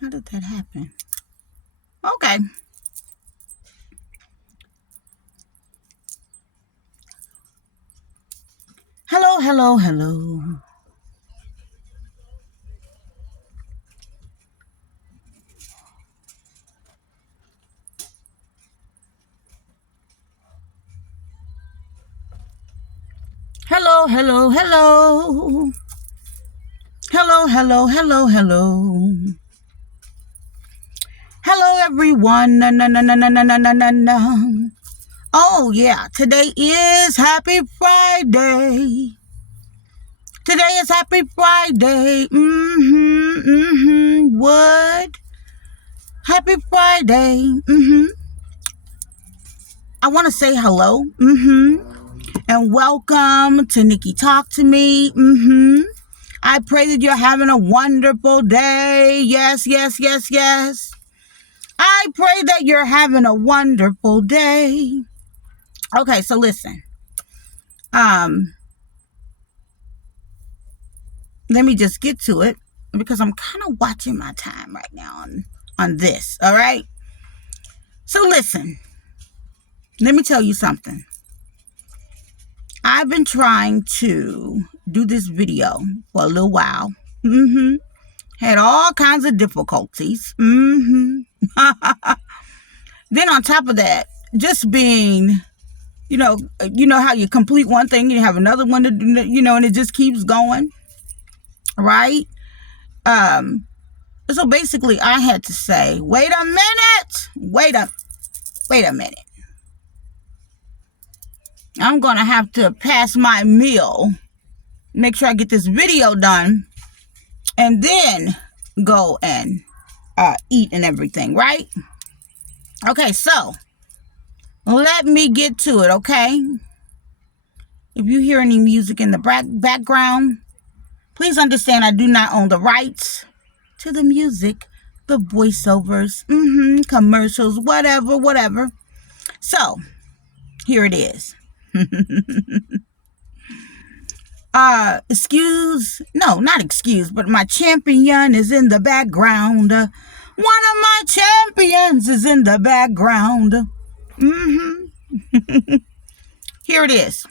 How did that happen? Okay. Hello, hello, hello. Hello, hello, hello. Hello, hello, hello, hello. Hello, everyone. Na, na, na, na, na, na, na, na, na, na. Oh, yeah. Today is Happy Friday. Today is Happy Friday. What? Happy Friday. I want to say hello. And welcome to Nikki Talk to Me. I pray that you're having a wonderful day. Yes, yes, yes, yes. I pray that you're having a wonderful day. Okay, so listen. Let me just get to it because I'm kind of watching my time right now on this. All right. So listen. Let me tell you something. I've been trying to do this video for a little while. Had all kinds of difficulties. Then on top of that, just being, you know how you complete one thing, you have another one to do, and it just keeps going, right? So basically, I had to say, wait a minute. Wait a minute. I'm gonna have to pass my meal, make sure I get this video done, and then go and eat and everything, right? Okay, so let me get to it, okay? If you hear any music in the background, please understand I do not own the rights to the music, the voiceovers, commercials, whatever. So, here it is. Not excuse, but my champion is in the background. One of my champions is in the background. Here it is.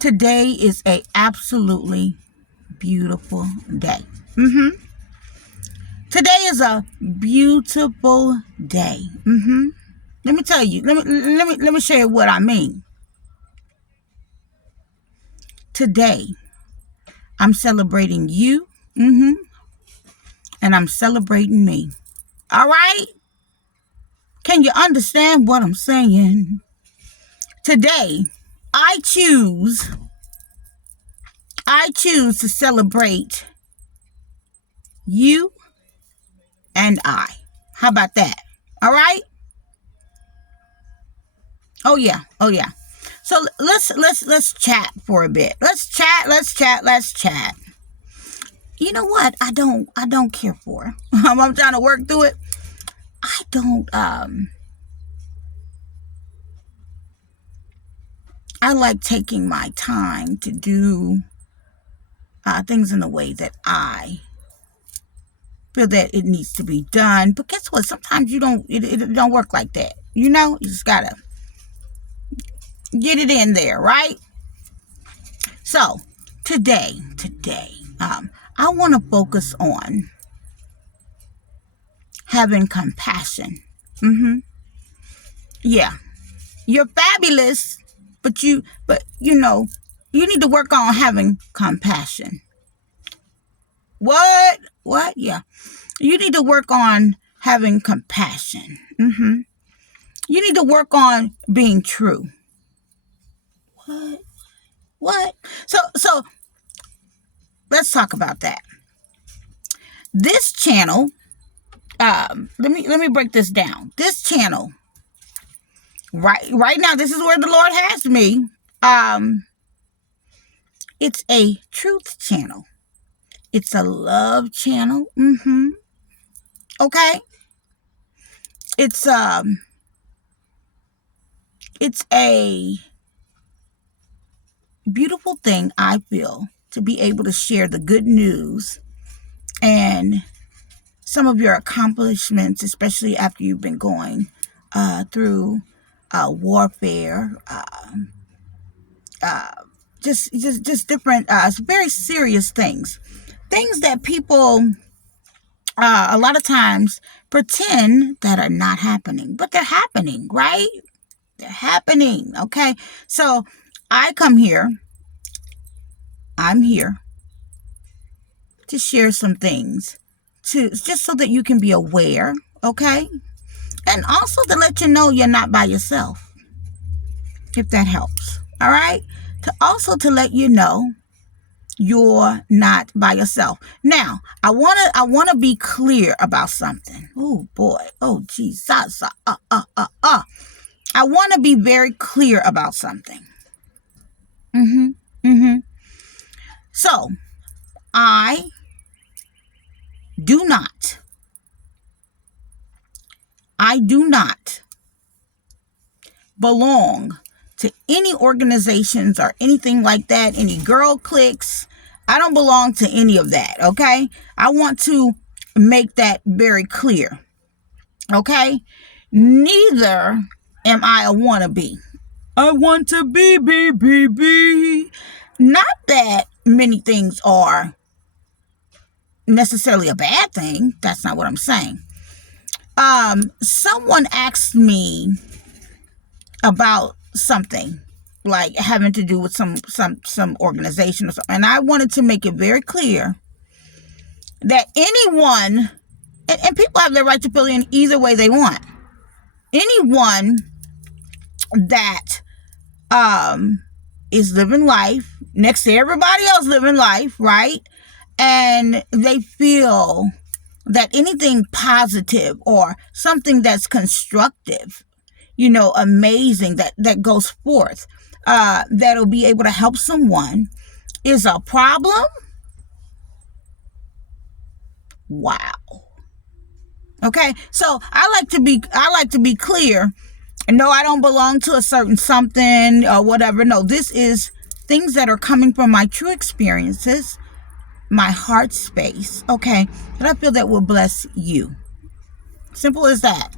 Today is a absolutely beautiful day. Today is a beautiful day. Let me tell you. Let me share what I mean. Today, I'm celebrating you. And I'm celebrating me. All right? Can you understand what I'm saying? Today, I choose to celebrate you and I. How about that? All right? Oh yeah. So let's chat for a bit. Let's chat. You know what? I don't care for. I'm trying to work through it. I don't I like taking my time to do things in the way that I feel that it needs to be done. But guess what? Sometimes it don't work like that. You just gotta get it in there, right? So today, I want to focus on having compassion. Yeah, you're fabulous, but you need to work on having compassion. What? Yeah, you need to work on having compassion. You need to work on being true. What? So let's talk about that. This channel, let me break this down. This channel, right now, this is where the Lord has me. It's a truth channel. It's a love channel. Okay. It's a beautiful thing, I feel, to be able to share the good news and some of your accomplishments, especially after you've been going through warfare, just different, very serious things that people a lot of times pretend that are not happening, but they're happening, right? They're happening. Okay. So I'm here to share some things just so that you can be aware. Okay. And also to let you know you're not by yourself, if that helps. All right. To let you know you're not by yourself. Now, I wanna be clear about something. Oh boy. Oh Jesus. I want to be very clear about something. So, I do not belong to any organizations or anything like that, any girl cliques. I don't belong to any of that, okay? I want to make that very clear, okay? Neither am I a wannabe. I want to be. Not that many things are necessarily a bad thing. That's not what I'm saying. Someone asked me about something like having to do with some organization or something, and I wanted to make it very clear that anyone, and people have the right to feel in either way they want, anyone that is living life next to everybody else living life, right, and they feel that anything positive or something that's constructive, amazing, that goes forth, that'll be able to help someone is a problem. Wow. Okay, so I like to be clear. No, I don't belong to a certain something or whatever. No, this is things that are coming from my true experiences, my heart space, okay, that I feel that will bless you. Simple as that.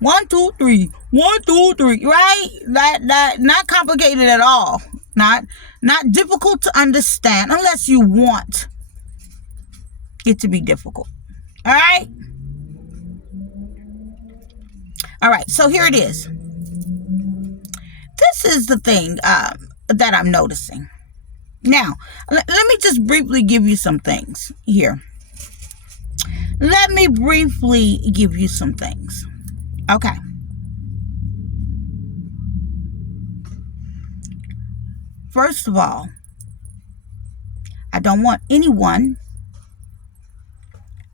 1, 2, 3. 1, 2, 3. Right? That not complicated at all. Not difficult to understand unless you want it to be difficult. All right? All right. So here it is. This is the thing that I'm noticing. Now, let me just briefly give you some things here. Let me briefly give you some things. Okay. First of all, I don't want anyone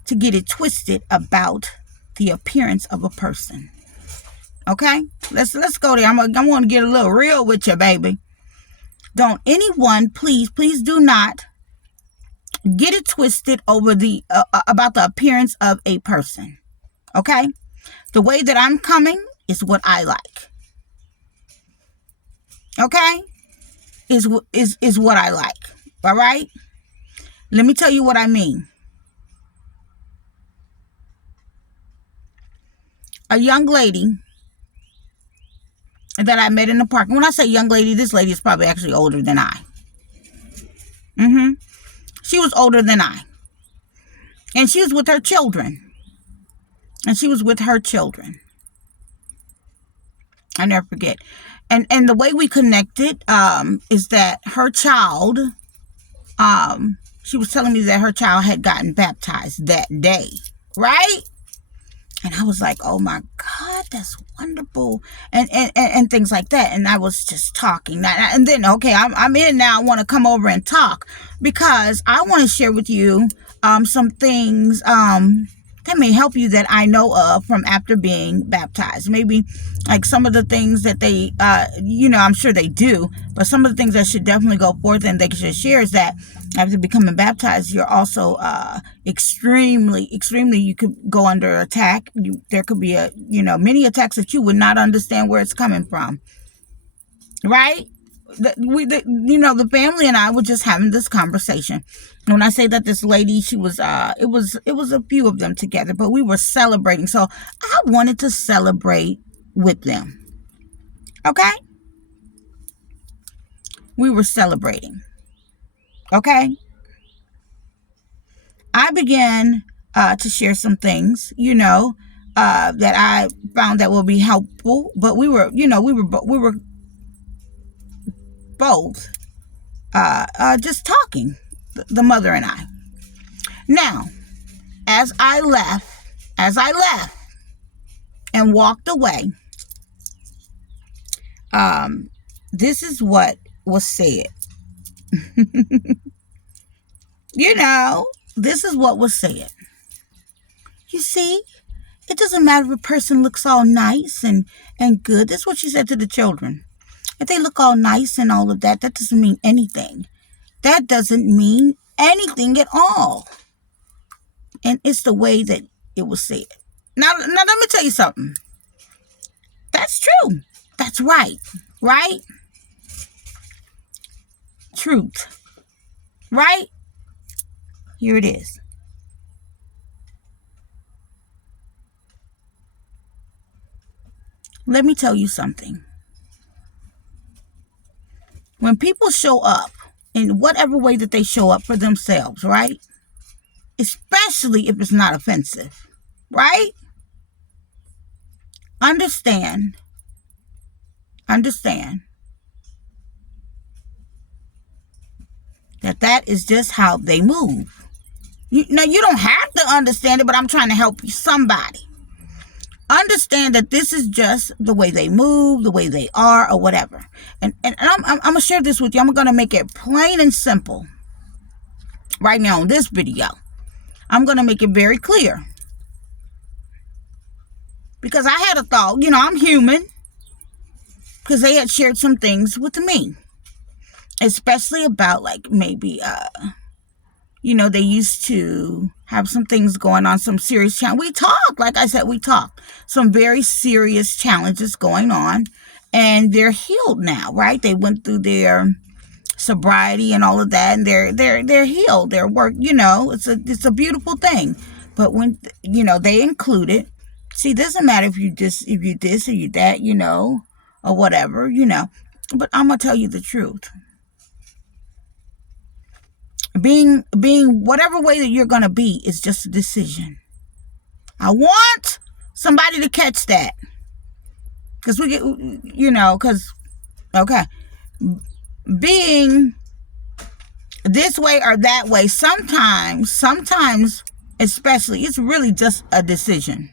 to get it twisted about the appearance of a person. Okay? Let's go there. I'm going to get a little real with you, baby. Don't anyone, please do not get it twisted over about the appearance of a person. Okay? The way that I'm coming is what I like. Okay? Is what I like. All right? Let me tell you what I mean. A young lady that I met in the park. When I say young lady, this lady is probably actually older than I. She was older than I. And she was with her children. I never forget. And the way we connected is that her child, she was telling me that her child had gotten baptized that day, right? And I was like, oh my God, that's wonderful. And things like that. And I was just talking. And then, okay, I'm in now. I want to come over and talk because I want to share with you some things that may help you that I know of from after being baptized. Maybe like some of the things that they, I'm sure they do, but some of the things that should definitely go forth and they should share is that after becoming baptized, you're also extremely, you could go under attack. There could be many attacks that you would not understand where it's coming from. Right? the family and I were just having this conversation. And when I say that this lady, she was, it was a few of them together, but we were celebrating. So I wanted to celebrate with them. Okay? We were celebrating. Okay? I began to share some things, that I found that will be helpful. But we were both just talking, the mother and I. Now, as I left and walked away, this is what was said. This is what was said. You see, it doesn't matter if a person looks all nice and good. This is what she said to the children. If they look all nice and all of that, that doesn't mean anything. That doesn't mean anything at all. And it's the way that it was said. Now let me tell you something. That's true. That's right. Right? Truth. Right? Here it is. Let me tell you something. When people show up in whatever way that they show up for themselves, right? Especially if it's not offensive, right? Understand that is just how they move. You don't have to understand it, but I'm trying to help you, somebody. Understand that this is just the way they move, the way they are, or whatever. And I'm going to share this with you. I'm going to make it plain and simple right now in this video. I'm going to make it very clear. Because I had a thought, I'm human. Because they had shared some things with me. Especially about maybe, they used to have some things going on, some serious challenge. We talked, like I said, some very serious challenges going on, and they're healed now, right? They went through their sobriety and all of that, and they're healed. Their work, it's a beautiful thing. But when they include it, see, it doesn't matter if you this or you that, or whatever, But I'm gonna tell you the truth. Being whatever way that you're going to be is just a decision. I want somebody to catch that. Because we get, okay. Being this way or that way, sometimes, especially, it's really just a decision.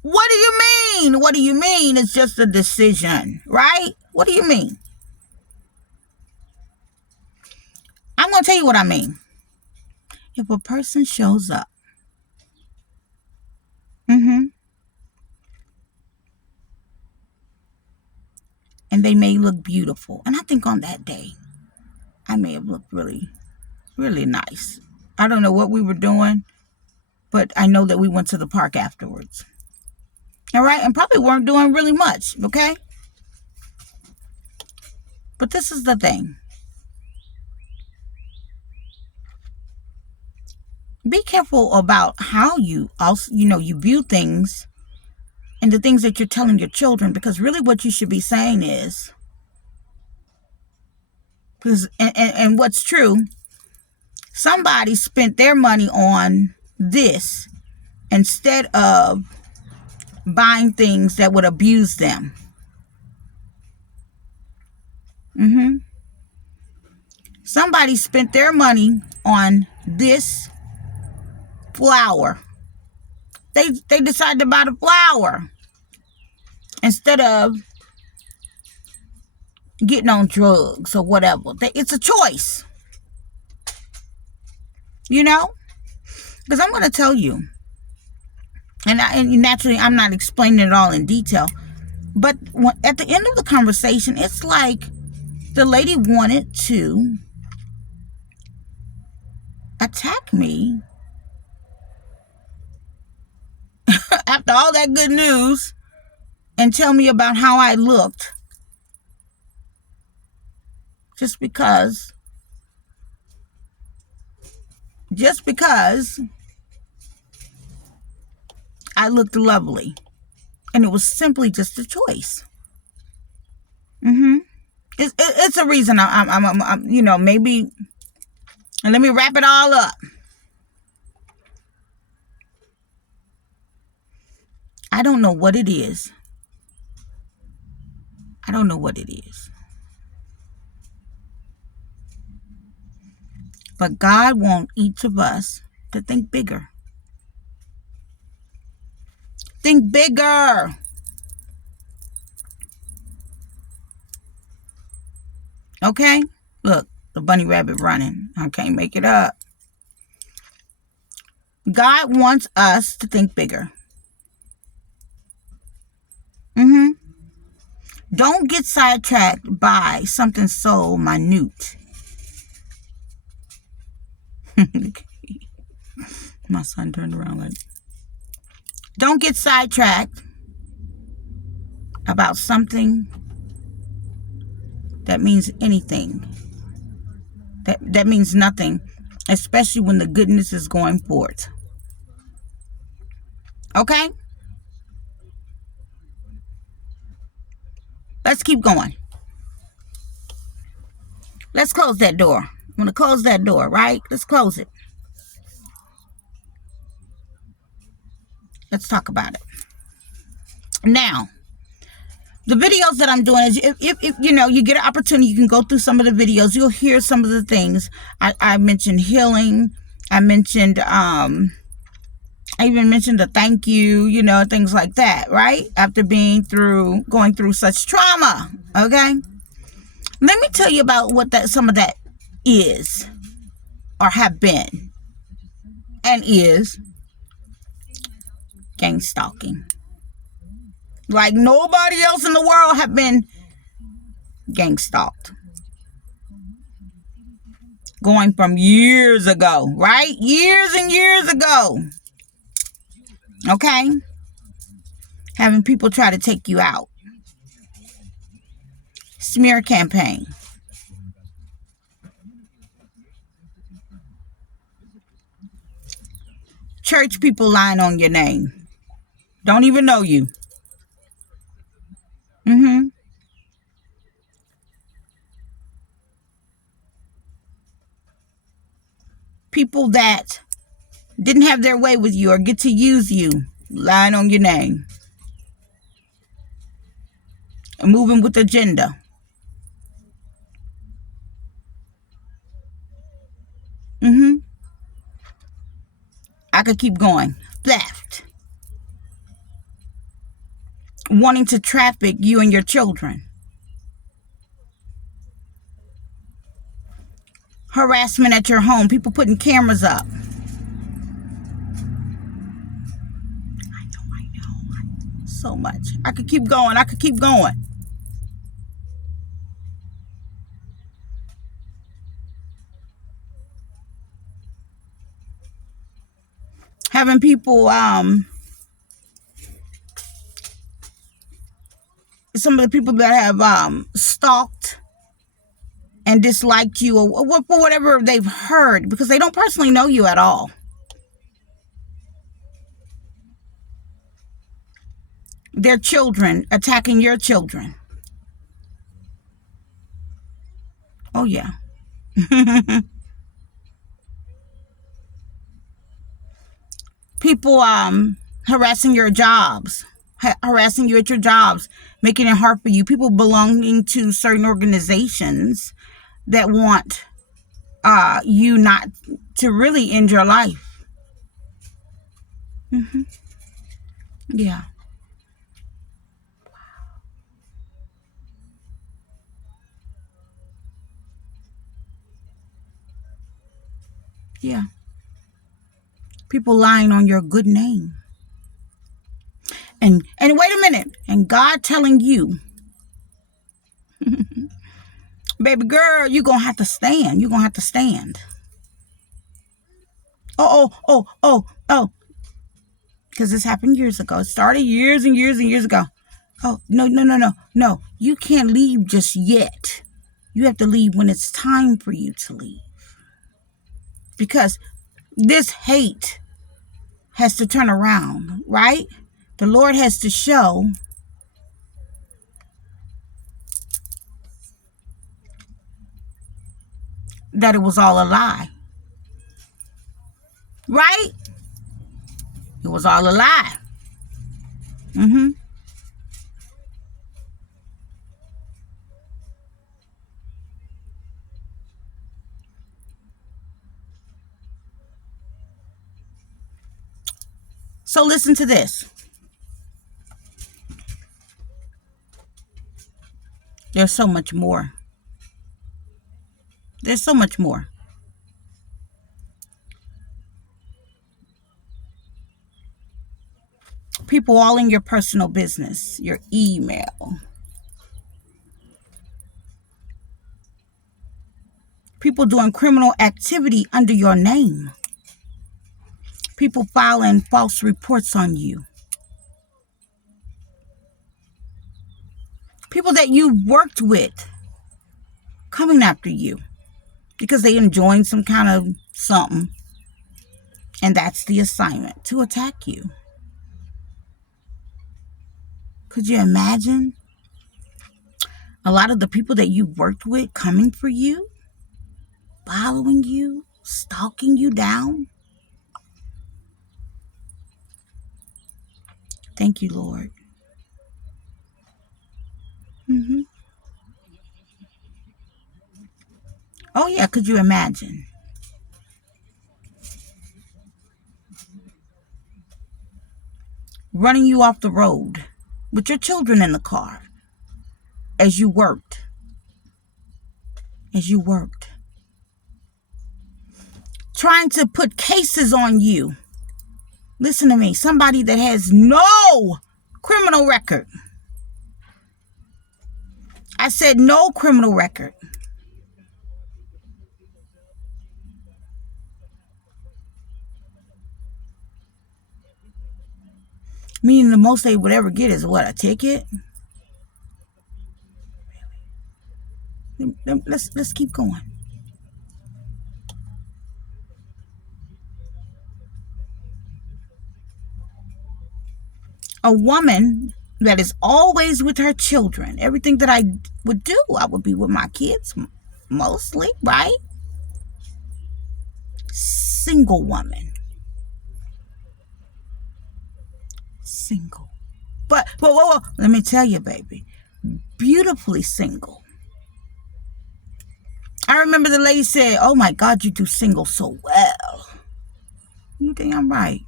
What do you mean? What do you mean it's just a decision, right? What do you mean? I'm going to tell you what I mean. If a person shows up, and they may look beautiful, and I think on that day, I may have looked really, really nice. I don't know what we were doing, but I know that we went to the park afterwards. All right? And probably weren't doing really much, okay? But this is the thing. Be careful about how you also, you view things and the things that you're telling your children, because really what you should be saying is, because and what's true, somebody spent their money on this instead of buying things that would abuse them. Somebody spent their money on this flower. They decided to buy the flower instead of getting on drugs or whatever. It's a choice. Because I'm going to tell you, and naturally I'm not explaining it all in detail, but at the end of the conversation, it's like the lady wanted to attack me after all that good news, and tell me about how I looked just because I looked lovely. And it was simply just a choice. It's a reason I'm you know, maybe, and let me wrap it all up. I don't know what it is. I don't know what it is. But God wants each of us to think bigger. Think bigger. Okay? Look, the bunny rabbit running. I can't make it up. God wants us to think bigger. Don't get sidetracked by something so minute. My son turned around like, don't get sidetracked about something that means anything. That means nothing, especially when the goodness is going forth. Okay? Let's keep going. Let's close that door. I'm going to close that door, right? Let's close it. Let's talk about it. Now, the videos that I'm doing is, if you know, you get an opportunity, you can go through some of the videos. You'll hear some of the things. I mentioned healing. I mentioned, I even mentioned a thank you, you know, things like that, right? After going through such trauma, okay? Let me tell you about what some of that is, or have been, and is gang stalking. Like nobody else in the world have been gang stalked. Going from years ago, right? Years and years ago. Okay? Having people try to take you out. Smear campaign. Church people lying on your name. Don't even know you. People that didn't have their way with you or get to use you, lying on your name. And moving with agenda. I could keep going. Theft. Wanting to traffic you and your children. Harassment at your home. People putting cameras up. I know. So much. I could keep going. Having people, some of the people that have stalked and disliked you, or for whatever they've heard, because they don't personally know you at all. Their children attacking your children. Oh, yeah. People harassing your jobs. Harassing you at your jobs. Making it hard for you. People belonging to certain organizations that want you not to really end your life. Yeah. Yeah. People lying on your good name. And wait a minute. And God telling you, baby girl, you're going to have to stand. You're going to have to stand. Oh. Because this happened years ago. It started years and years and years ago. Oh, no, no, no, no, no. You can't leave just yet. You have to leave when it's time for you to leave. Because this hate has to turn around, right? The Lord has to show that it was all a lie. Right? It was all a lie. So listen to this. There's so much more. There's so much more. People all in your personal business, your email. People doing criminal activity under your name. People filing false reports on you. People that you worked with coming after you because they enjoying some kind of something. And that's the assignment, to attack you. Could you imagine a lot of the people that you worked with coming for you, following you, stalking you down? Thank you, Lord. Oh, yeah, could you imagine? Running you off the road with your children in the car as you worked. As you worked. Trying to put cases on you. Listen to me. Somebody that has no criminal record. I said no criminal record. Meaning the most they would ever get is what, a ticket? Let's keep going. A woman that is always with her children. Everything that I would do, I would be with my kids mostly, right? Single woman. Single. But whoa, let me tell you, baby. Beautifully single. I remember the lady said, "Oh my God, you do single so well." You think I'm right?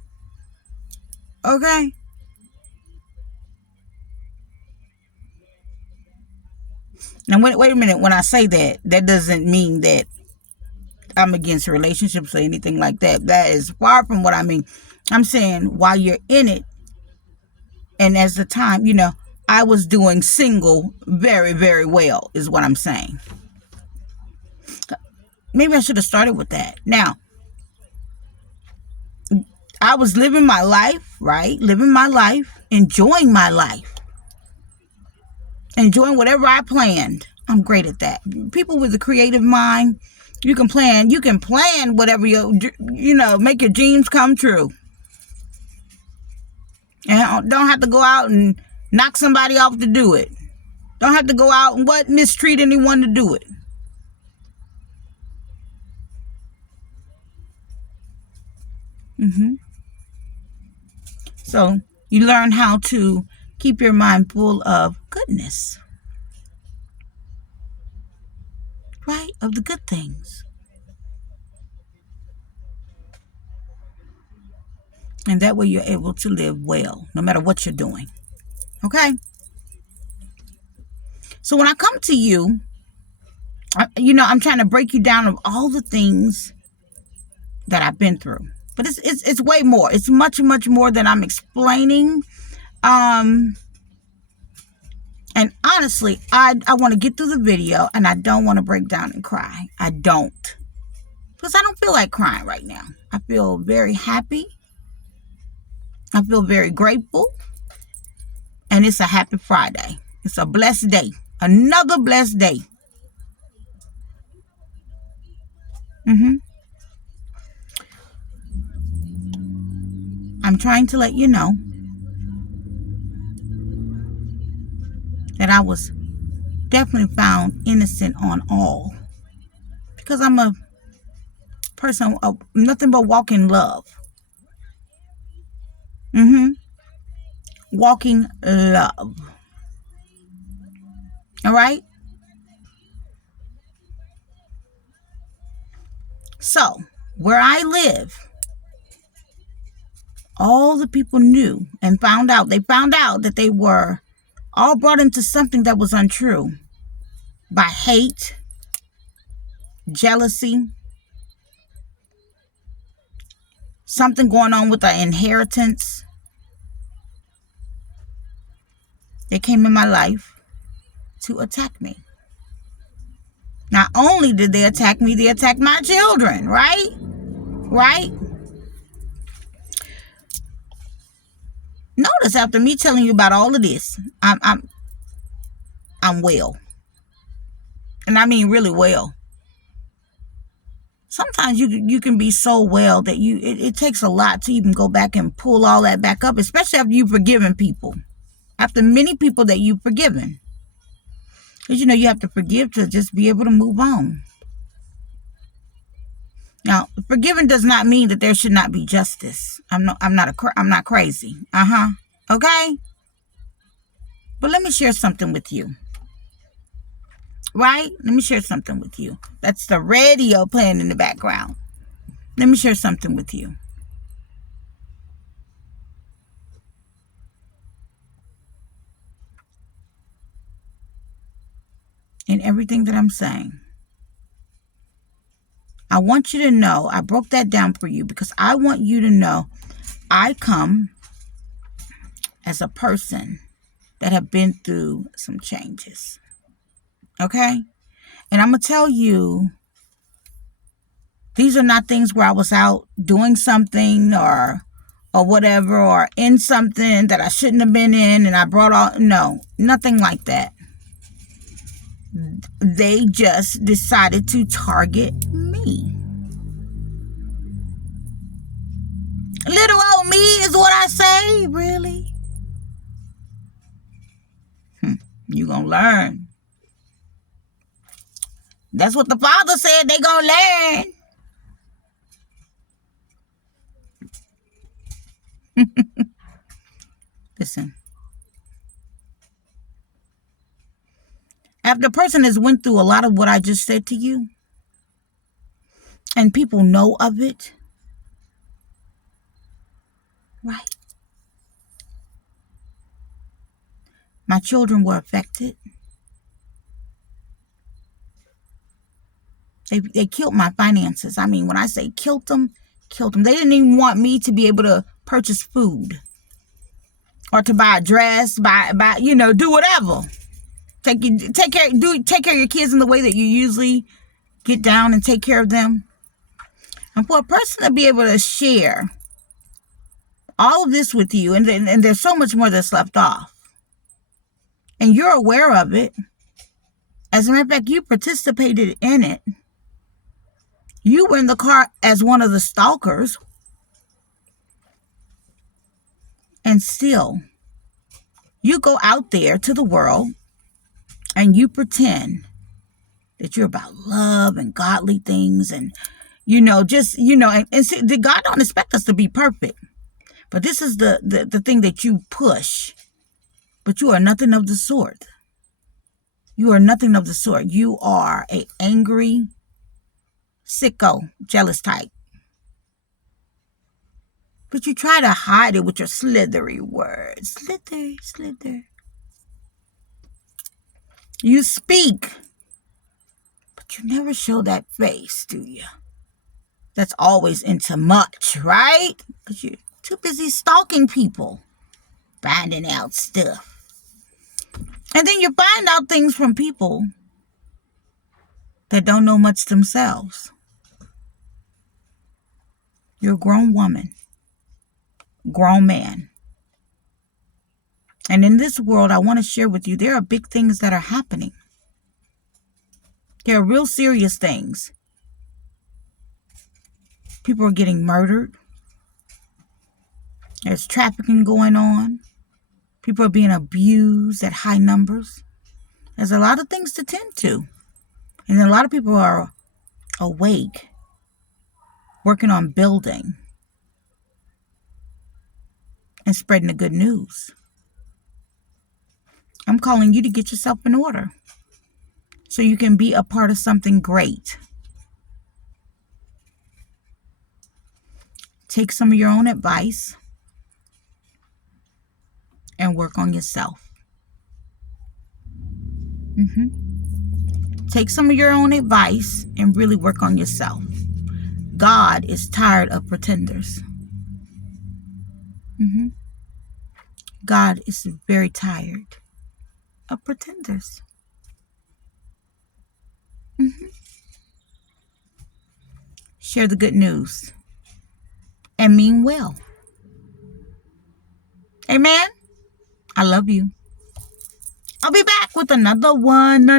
Okay. Now wait a minute. When I say that, that doesn't mean that I'm against relationships or anything like that. That is far from what I mean. I'm saying while you're in it, and as the time, I was doing single very, very well, is what I'm saying. Maybe I should have started with that. Now, I was living my life, right? Living my life, enjoying my life, enjoying whatever I planned. I'm great at that. People with a creative mind, you can plan whatever make your dreams come true. And don't have to go out and knock somebody off to do it. Don't have to go out and mistreat anyone to do it. So you learn how to keep your mind full of goodness. Right? Of the good things. And that way you're able to live well, no matter what you're doing. Okay? So when I come to you, I'm trying to break you down of all the things that I've been through. But it's way more. It's much, much more than I'm explaining. And honestly, I want to get through the video, and I don't want to break down and cry. I don't. Because I don't feel like crying right now. I feel very happy. I feel very grateful. And it's a happy Friday. It's a blessed day. Another blessed day. I'm trying to let you know that I was definitely found innocent on all. Because I'm a person of nothing but walking love. Walking love. All right? So, where I live, all the people knew and found out. They found out that they were all brought into something that was untrue by hate, jealousy, something going on with the inheritance. They came in my life to attack me. Not only did they attack me, they attacked my children, right? Right? Notice after me telling you about all of this, I'm well. And I mean really well. Sometimes you can be so well that it takes a lot to even go back and pull all that back up, especially after you've forgiven people. After many people that you've forgiven. Because you have to forgive to just be able to move on. Now, forgiving does not mean that there should not be justice. I'm not crazy. Okay? But let me share something with you. Right? Let me share something with you. That's the radio playing in the background. Let me share something with you. In everything that I'm saying, I want you to know, I broke that down for you because I want you to know I come as a person that have been through some changes. Okay? And I'm going to tell you, these are not things where I was out doing something or whatever, or in something that I shouldn't have been in and I brought all, no, nothing like that. They just decided to target me. Little old me is what I say, really? You gonna learn. That's what the Father said, they gonna learn. Listen. After a person has went through a lot of what I just said to you, and people know of it, right? My children were affected. They killed my finances. I mean, when I say killed them. They didn't even want me to be able to purchase food or to buy a dress, buy do whatever. Take care of your kids in the way that you usually get down and take care of them. And for a person to be able to share all of this with you, and there's so much more that's left off, and you're aware of it. As a matter of fact, you participated in it. You were in the car as one of the stalkers. And still, you go out there to the world and you pretend that you're about love and godly things and, and see, God don't expect us to be perfect. But this is the thing that you push. But you are nothing of the sort. You are nothing of the sort. You are an angry, sicko, jealous type. But you try to hide it with your slithery words. Slither. You speak, but you never show that face, do you? That's always into much, right? Because you're too busy stalking people, finding out stuff. And then you find out things from people that don't know much themselves. You're a grown woman, grown man. And in this world, I want to share with you, there are big things that are happening. There are real serious things. People are getting murdered. There's trafficking going on. People are being abused at high numbers. There's a lot of things to tend to. And a lot of people are awake, working on building and spreading the good news. I'm calling you to get yourself in order so you can be a part of something great. Take some of your own advice and work on yourself. Take some of your own advice and really work on yourself. God is tired of pretenders. God is very tired of pretenders. Share the good news and mean well. Amen. I love you. I'll be back with another one.